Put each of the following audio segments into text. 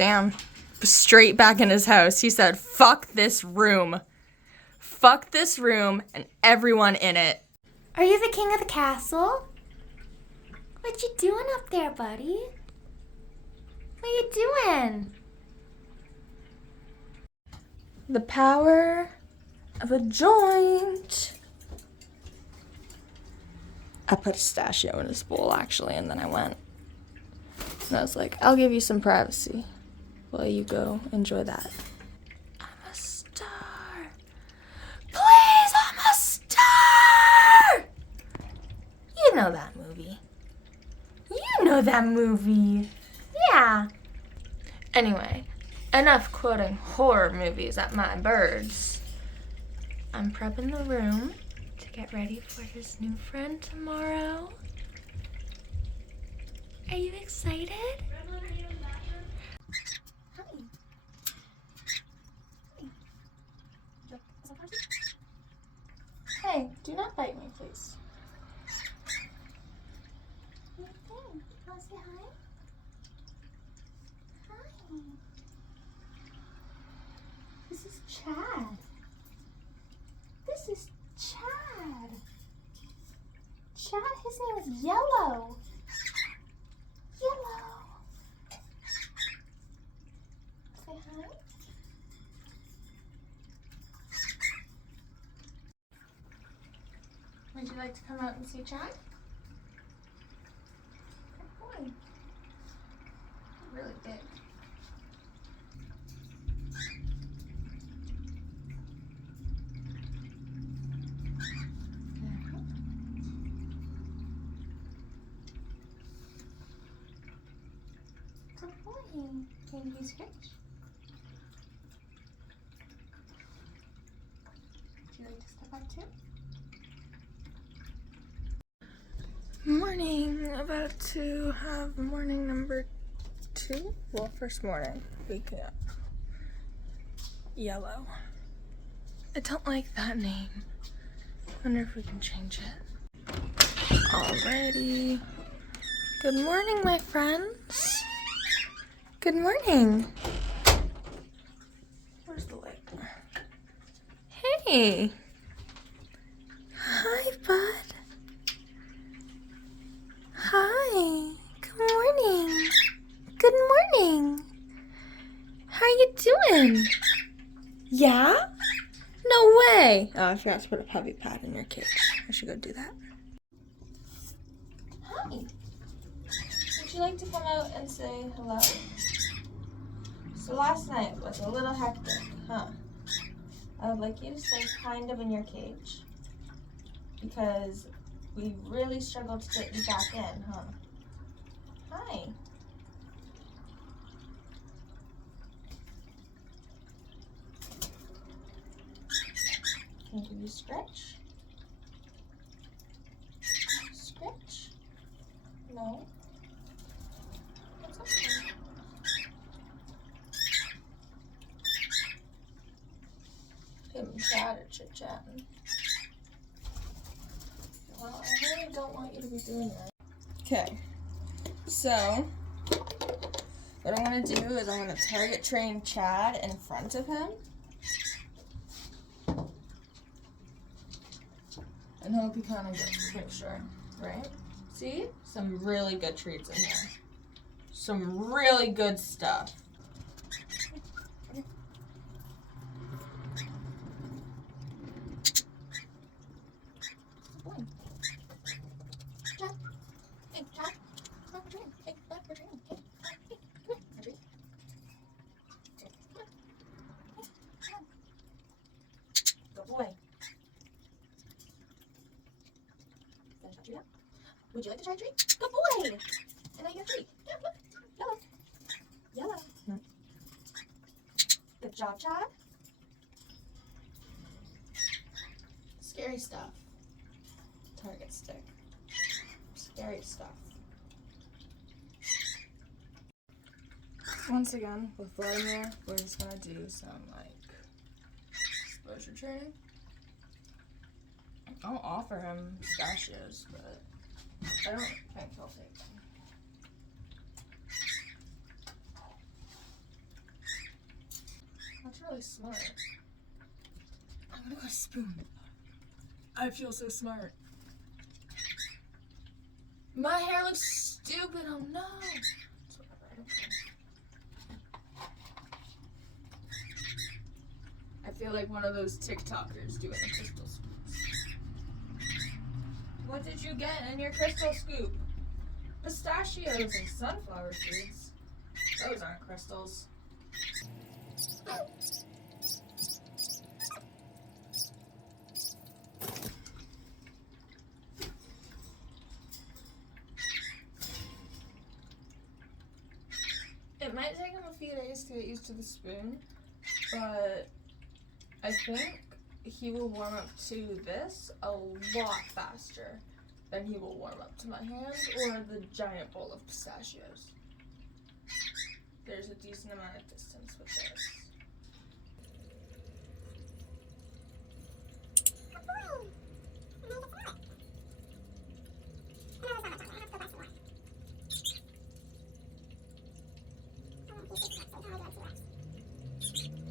Damn. Straight back in his house. He said, fuck this room. Fuck this room and everyone in it. Are you the king of the castle? What you doing up there, buddy? What you doing? The power of a joint. I put a pistachio in his bowl, actually, and then I went. And I was like, I'll give you some privacy while you go enjoy that. I'm a star. Please, I'm a star! You know that movie. You know that movie. Yeah. Anyway, enough quoting horror movies at my birds. I'm prepping the room to get ready for his new friend tomorrow. Are you excited? Hey, do not bite me, please. Okay. Want to say hi? Hi. This is Chad. This is Chad. Chad, his name is Yellow. Yellow. Say hi. Would you like to come out and see Chad? Good boy. Really big. Good boy. Can you be scratch? Would you like to step up too? Morning. About to have morning number 2. Well, first morning. Waking up. Yellow. I don't like that name. Wonder if we can change it. Alrighty. Good morning, my friends. Good morning. Where's the light? Hey. Hi, bud. Hi. Good morning. Good morning. How you doing? Yeah? No way. Oh, I forgot to put a puppy pad in your cage. I should go do that. Hi. Would you like to come out and say hello? So last night was a little hectic, huh? I would like you to stay kind of in your cage because we really struggled to get you back in, huh? Hi. Can I give you a scratch? Scratch? No? That's okay. Him and Chad are chit-chatting. Well, I really don't want you to be doing that. Okay, so what I'm gonna do is I'm gonna target train Chad in front of him. And hope he kind of gets the picture, right? See? Some really good treats in here. Some really good stuff. Good boy. Would you like to try a treat? Good boy! And I get a treat. Yeah, look. Yellow. Yellow. No. Good job, Chad. Scary stuff. Target stick. Scary stuff. Once again, with Vladimir, we're just gonna do some exposure training. I'll offer him pistachios, but I don't think he'll take them. That's really smart. I'm gonna go spoon. I feel so smart. My hair looks stupid. Oh no. It's whatever, I don't care. I feel like one of those TikTokers doing a crystal scoops. What did you get in your crystal scoop? Pistachios and sunflower seeds. Those aren't crystals. It might take him a few days to get used to the spoon, but I think he will warm up to this a lot faster than he will warm up to my hand or the giant bowl of pistachios. There's a decent amount of distance with this.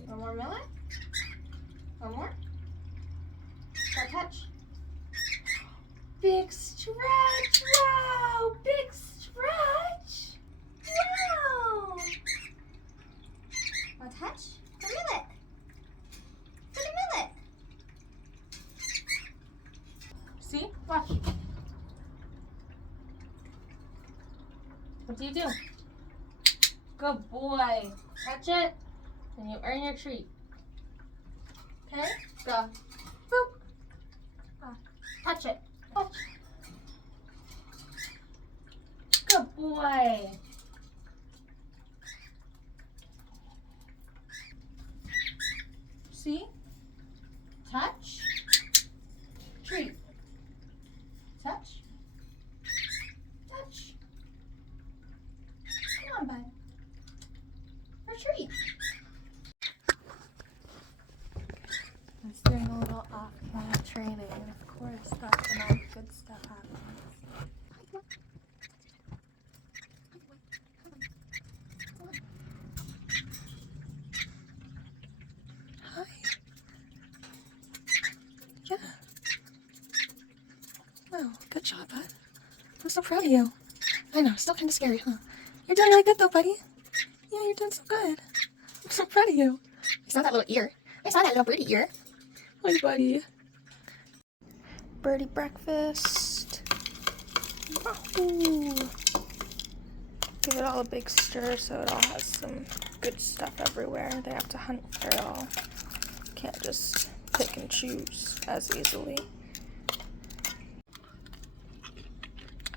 One more millet? One more? Touch. Big stretch! Wow! Big stretch! Wow! Want to touch? For millet. For the millet. See? Watch. What do you do? Good boy. Touch it, and you earn your treat. Okay? Go. Boop. Touch it. Touch. Good boy. See? Touch. Treat. Touch. Touch. Come on, bud. Retreat. I was doing a little off-camera training, and of course, that's when all the good stuff happens. Hi. Yeah. Oh, good job, bud. I'm so proud of you. I know, still kind of scary, huh? You're doing really good, though, buddy. Yeah, you're doing so good. I'm so proud of you. I saw that little ear. I saw that little birdie ear. Hi, buddy. Birdie breakfast. Wahoo! Give it all a big stir so it all has some good stuff everywhere. They have to hunt for it all. Can't just pick and choose as easily.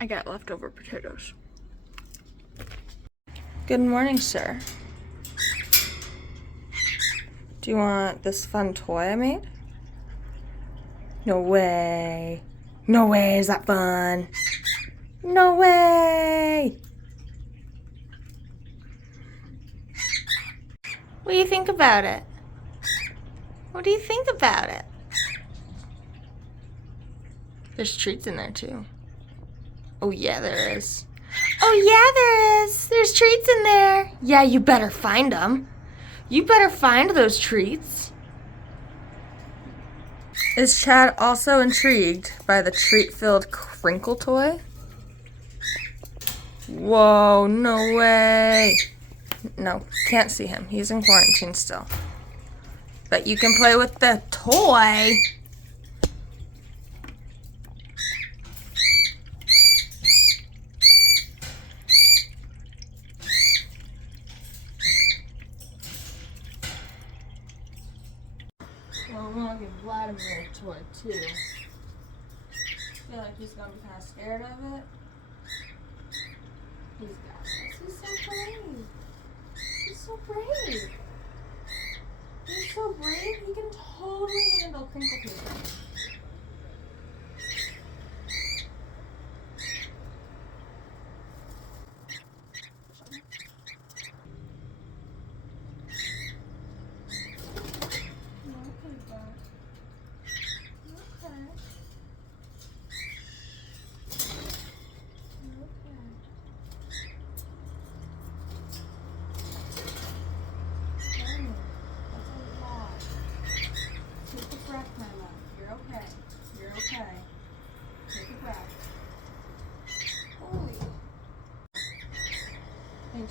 I got leftover potatoes. Good morning, sir. Do you want this fun toy I made? No way. No way is that fun. No way. What do you think about it? What do you think about it? There's treats in there too. Oh yeah, there is. Oh yeah, there is. There's treats in there. Yeah, you better find them. You better find those treats. Is Chad also intrigued by the treat-filled crinkle toy? Whoa, no way. No, can't see him. He's in quarantine still. But you can play with the toy. Well, we're gonna give Vladimir a toy too. I feel like he's gonna be kind of scared of it. He's got this. He's so brave. He's so brave. He's so brave. He can totally handle crinkle paper.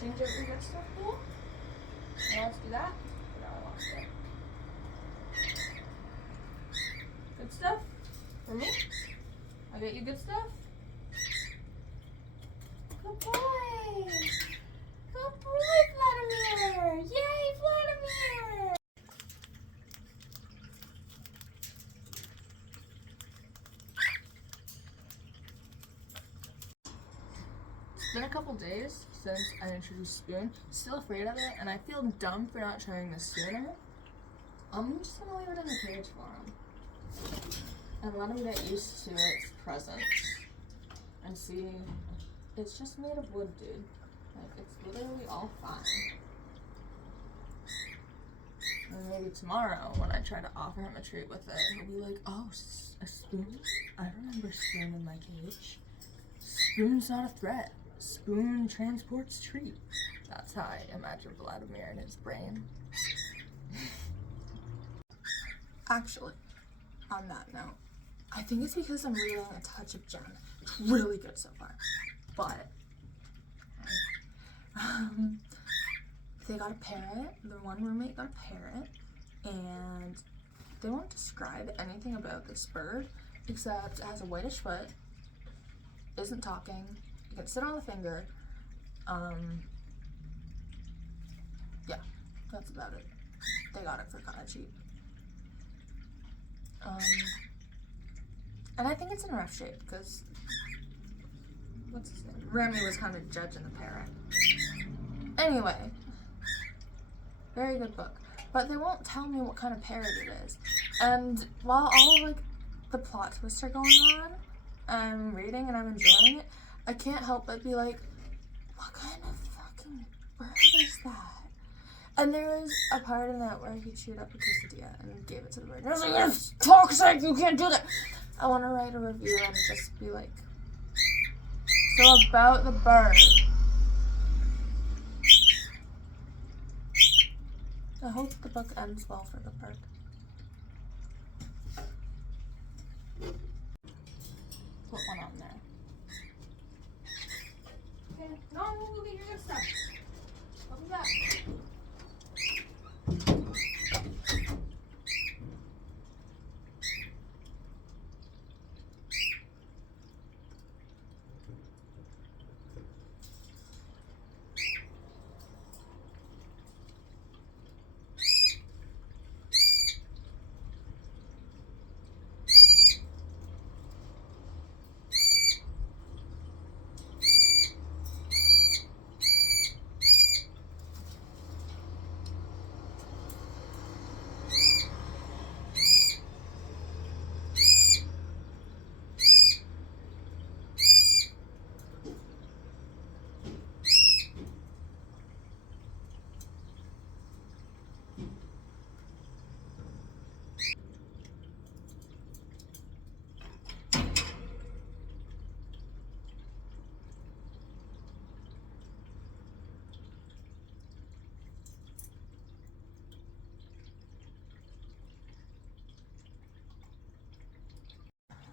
change out your good stuff pool? You want us to do that? No, I lost it. Good stuff? For me? I get you good stuff? Good boy! Good boy, Vladimir! Yay, Vladimir! It's been a couple days since I introduced Spoon. Still afraid of it, and I feel dumb for not trying this sooner. I'm just gonna leave it in the cage for him and let him get used to its presence. And see, it's just made of wood, dude. Like, it's literally all fine. And maybe tomorrow, when I try to offer him a treat with it, he'll be like, oh, a spoon? I remember Spoon in my cage. Spoon's not a threat. Spoon transports treat. That's how I imagine Vladimir in his brain. Actually, on that note, I think it's because I'm reading A Touch of Jen. It's really good so far. But they got a parrot. The one roommate got a parrot, and they won't describe anything about this bird except it has a whitish foot, isn't talking, you can sit on the finger. Yeah, that's about it. They got it for kind of cheap. And I think it's in rough shape because what's his name? Remy was kind of judging the parrot. Anyway, very good book. But they won't tell me what kind of parrot it is. And while all of, like, the plot twists are going on, I'm reading and I'm enjoying it, I can't help but be like, what kind of fucking bird is that? And there was a part in that where he chewed up a quesadilla and gave it to the bird. And I was like, it's toxic, you can't do that. I want to write a review and just be like, so about the bird. I hope the book ends well for the bird. Put one on there. Okay, no, we'll get your good stuff. I'll be back.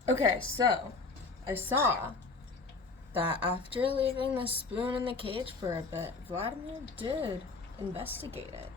Okay, so I saw that after leaving the spoon in the cage for a bit, Vladimir did investigate it.